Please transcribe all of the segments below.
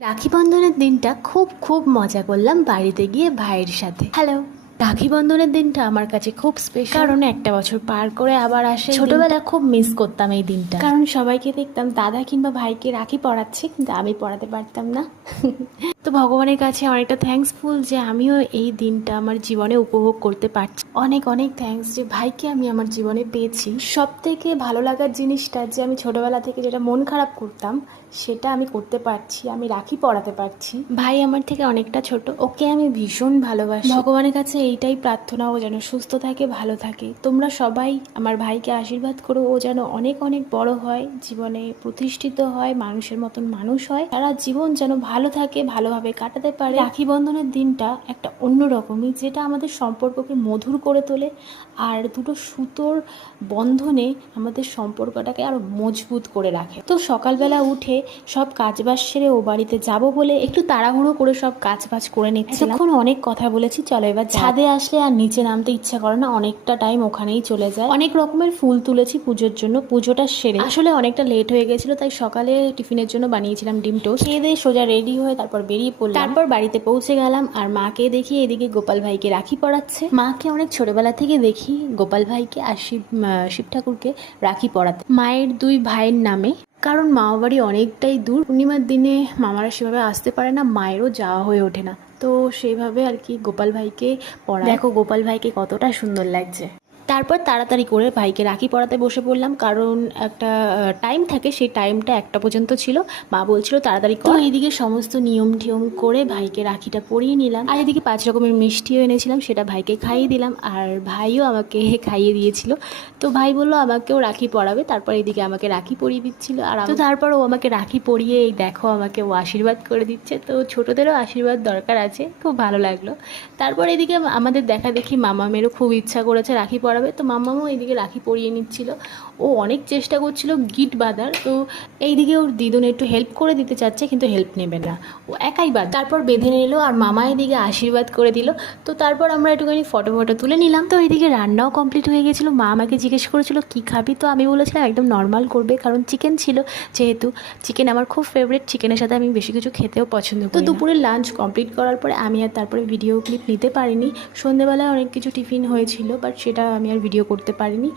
রাখি বন্ধনের দিনটা খুব খুব মজা করলাম বাড়িতে গিয়ে ভাইয়ের সাথে। হ্যালো। রাখি বন্ধনের দিনটা আমার কাছে খুব স্পেশাল, কারণ একটা বছর পার করে আবার আসে। ছোটবেলা খুব মিস করতাম এই দিনটা, কারণ সবাইকে দেখতাম দাদা কিংবা ভাইকে রাখি পরাচ্ছে, কিন্তু আমি পরাতে পারতাম না। তো ভগবানের কাছে অনেকটা থ্যাঙ্কসফুল যে আমিও এই দিনটা আমার জীবনে উপভোগ করতে পারছি। অনেক অনেক থ্যাঙ্কস যে ভাইকে আমি আমার জীবনে পেয়েছি। সব থেকে ভালো লাগার জিনিসটা যে আমি ছোটবেলা থেকে যেটা মন খারাপ করতাম সেটা আমি করতে পারছি, আমি রাখি পরাতে পারছি। ভাই আমার থেকে অনেকটা ছোট, ওকে আমি ভীষণ ভালোবাসি। ভগবানের কাছে এইটাই প্রার্থনা, ও যেন সুস্থ থাকে, ভালো থাকে। তোমরা সবাই আমার ভাইকে আশীর্বাদ করো, ও যেন অনেক অনেক বড় হয়, জীবনে প্রতিষ্ঠিত হয়, মানুষের মতন মানুষ হয়, সারা জীবন যেন ভালো থাকে, ভালোভাবে কাটাতে পারে। রাখি বন্ধনের দিনটা একটা অন্যরকমই, যেটা আমাদের সম্পর্ককে মধুর করে তোলে আর দুটো সুতোর বন্ধনে আমাদের সম্পর্কটাকে আরো মজবুত করে রাখে। তো সকালবেলা উঠে সব কাজবাজ সেরে ও বাড়িতে যাব বলে একটু তাড়াহুড়ো করে সব কাজবাজ করে নিচ্ছিলাম। এখন অনেক কথা বলেছি, চলো এবার ছাদে আসলে আর নিচে নামতে ইচ্ছা করে না, অনেকটা টাইম ওখানেই চলে যায়। অনেক রকমের ফুল তুলেছি পুজোর জন্য, পুজোটা সেরে আসলে অনেকটা লেট হয়ে গেছিল, তাই সকালে টিফিনের জন্য বানিয়েছিলাম ডিম টোস্ট। খেয়ে দিয়ে সোজা রেডি হয়ে তারপর বেরিয়ে পড়লাম। তারপর বাড়িতে পৌঁছে গেলাম আর মাকে দেখি এদিকে গোপাল ভাইকে রাখি পরাচ্ছে। মাকে অনেক ছোটবেলা থেকে দেখি গোপাল ভাইকে আর শিব ঠাকুরকে রাখি পরাতে মায়ের দুই ভাইয়ের নামে, কারণ মামা বাড়ি অনেকটাই দূর। পূর্ণিমার দিনে মামারা সেভাবে আসতে পারে না, মায়েরও যাওয়া হয়ে ওঠে না, তো সেইভাবে আর কি গোপাল ভাইকে পড়া। দেখো গোপাল ভাইকে কতটা সুন্দর লাগছে। তারপর তাড়াতাড়ি করে ভাইকে রাখি পরাতে বসে পড়লাম, কারণ একটা টাইম থাকে, সেই টাইমটা 1টা পর্যন্ত ছিল। মা বলছিল তাড়াতাড়ি কর। এইদিকে সমস্ত নিয়ম টিয়ম করে ভাইকে রাখিটা পরিয়ে নিলাম, আর এদিকে 5 রকমের মিষ্টিও এনেছিলাম, সেটা ভাইকে খাইয়ে দিলাম, আর ভাইও আমাকে খাইয়ে দিয়েছিল। তো ভাই বললো আমাকেও রাখি পরাবে, তারপর এদিকে আমাকে রাখি পরিয়ে দিচ্ছিল। আর তো তারপর ও আমাকে রাখি পরিয়ে এই দেখো আমাকে ও আশীর্বাদ করে দিচ্ছে। তো ছোটদেরও আশীর্বাদ দরকার আছে, খুব ভালো লাগলো। তারপর এদিকে আমাদের দেখা দেখি মামামেরও খুব ইচ্ছা করেছে রাখি পরাবে, তো মামামও এইদিকে রাখি পরিয়ে নিচ্ছিল। ও অনেক চেষ্টা করছিল গিট বাঁধার, তো এইদিকে ওর দিদুন একটু হেল্প করে দিতে চাচ্ছে, কিন্তু হেল্প নেবে না, ও একাই বাঁধ। তারপর বেঁধে নিল আর মামা এদিকে আশীর্বাদ করে দিল। তো তারপর আমরা একটুখানি ফটো তুলে নিলাম। তো এইদিকে রান্নাও কমপ্লিট হয়ে গেছিলো। মা আমাকে জিজ্ঞেস করেছিল কি খাবি, তো আমি বলেছিলাম একদম নর্মাল করবে, কারণ চিকেন ছিল, যেহেতু চিকেন আমার খুব ফেভারিট, চিকেনের সাথে আমি বেশি কিছু খেতেও পছন্দ করি। তো দুপুরে লাঞ্চ কমপ্লিট করার পরে আমি আর তারপরে ভিডিও ক্লিপ নিতে পারিনি। সন্ধ্যেবেলায় অনেক কিছু টিফিন হয়েছিল, বাট সেটা আমি আর ভিডিও করতে পারিনি।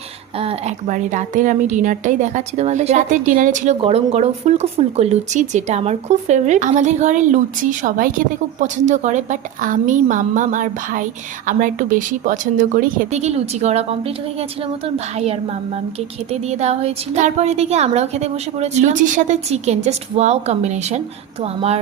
একবারে রাতের আমি ডিনারটাই দেখাচ্ছি তোমাদের। রাতের ডিনারে ছিল গরম গরম ফুলকো ফুলকো লুচি, যেটা আমার খুব ফেভারিট। আমাদের ঘরে লুচি সবাই খেতে খুব পছন্দ করে, বাট আমি, মাম্মাম আর ভাই আমরা একটু বেশি পছন্দ করি খেতে। গিয়ে লুচি করা কমপ্লিট হয়ে গেছিলো মতন, ভাই আর মাম্মামকে খেতে দিয়ে দেওয়া হয়েছিল। তারপর এদিকে আমরাও খেতে বসে পড়েছি লুচির সাথে চিকেন, জাস্ট ওয়াও কম্বিনেশন। তো আমার